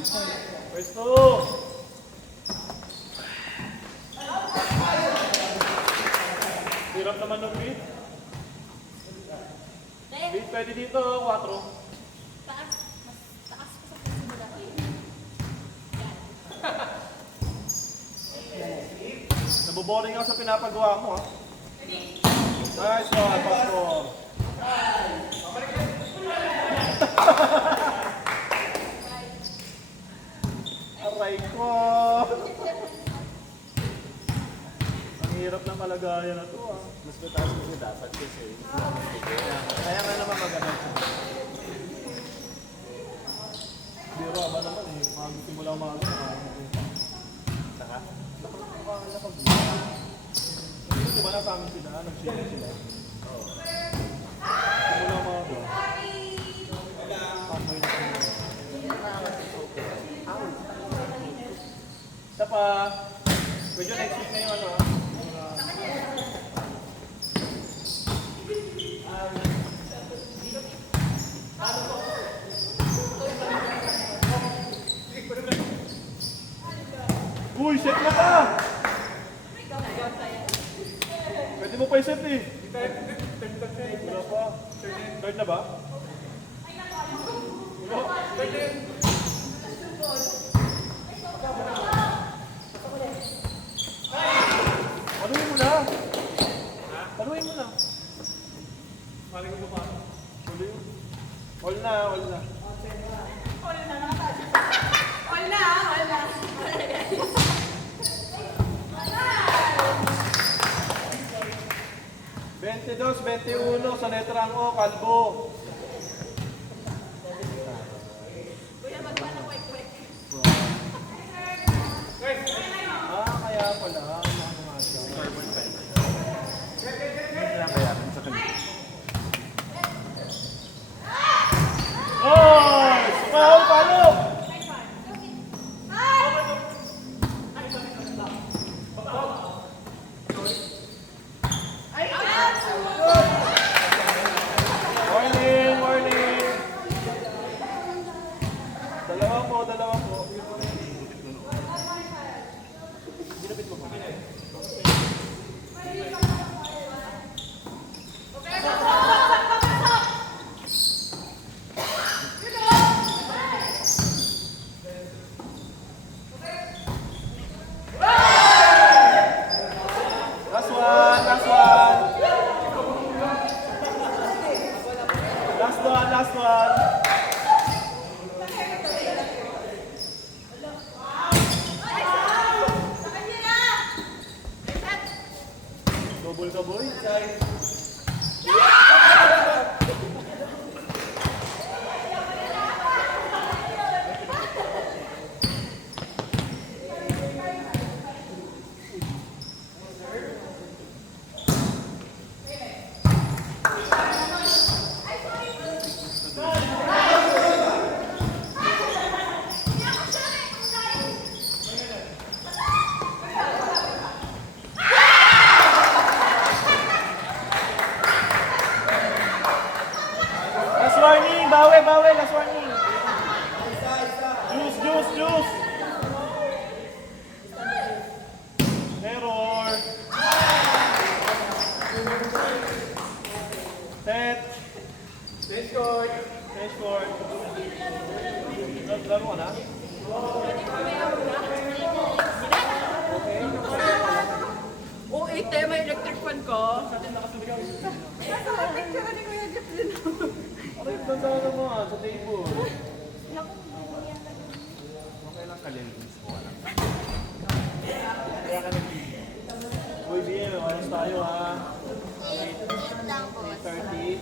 Pwesto! Hirap naman ng beat. Beat, pwede dito, 4. Taas. Mas taas ko sa simula. Naboboring ako sa pinapagawa mo, ha? Nice one, Pastor. Aray ko. Ang hirap ng kalagayan na to, ah. Mas mataas kasi dapat kasi. Kaya nga naman maganda. Biro ba naman eh. Magsimula umaga. Saka? Di ba nasa amin sila? Nag-share sila? Oo. Simula umaga. Pamoy na kami. Isa pa. Medyo next week na yung ano, ah. Uy, set na ka! Pwede mo pa i-set eh. Wala pa. Third na ba? Paluin mo na. Paluin mo na. Maling mo pa. Paluin. All na, all na. Dos, 21 sa letrang O, kalbo. Kuya, magpala kwek-kwek. Kaya pala. Bayaran sa kanila. Oh! Foul, palo! Warning, warning! Dalawa po. Ginapit mo pa. Last one. Last one. Double ka, boy. Last warning, bawi, last warning. Juice. Error. Set. Change court. Laro ka na? Oo, ite, may electric fan ko. Aray, ganda naman sa table. Okay lang kalilinis mo lang. Kaya ka nag- Uy, BM, oras tayo ha. 8:30.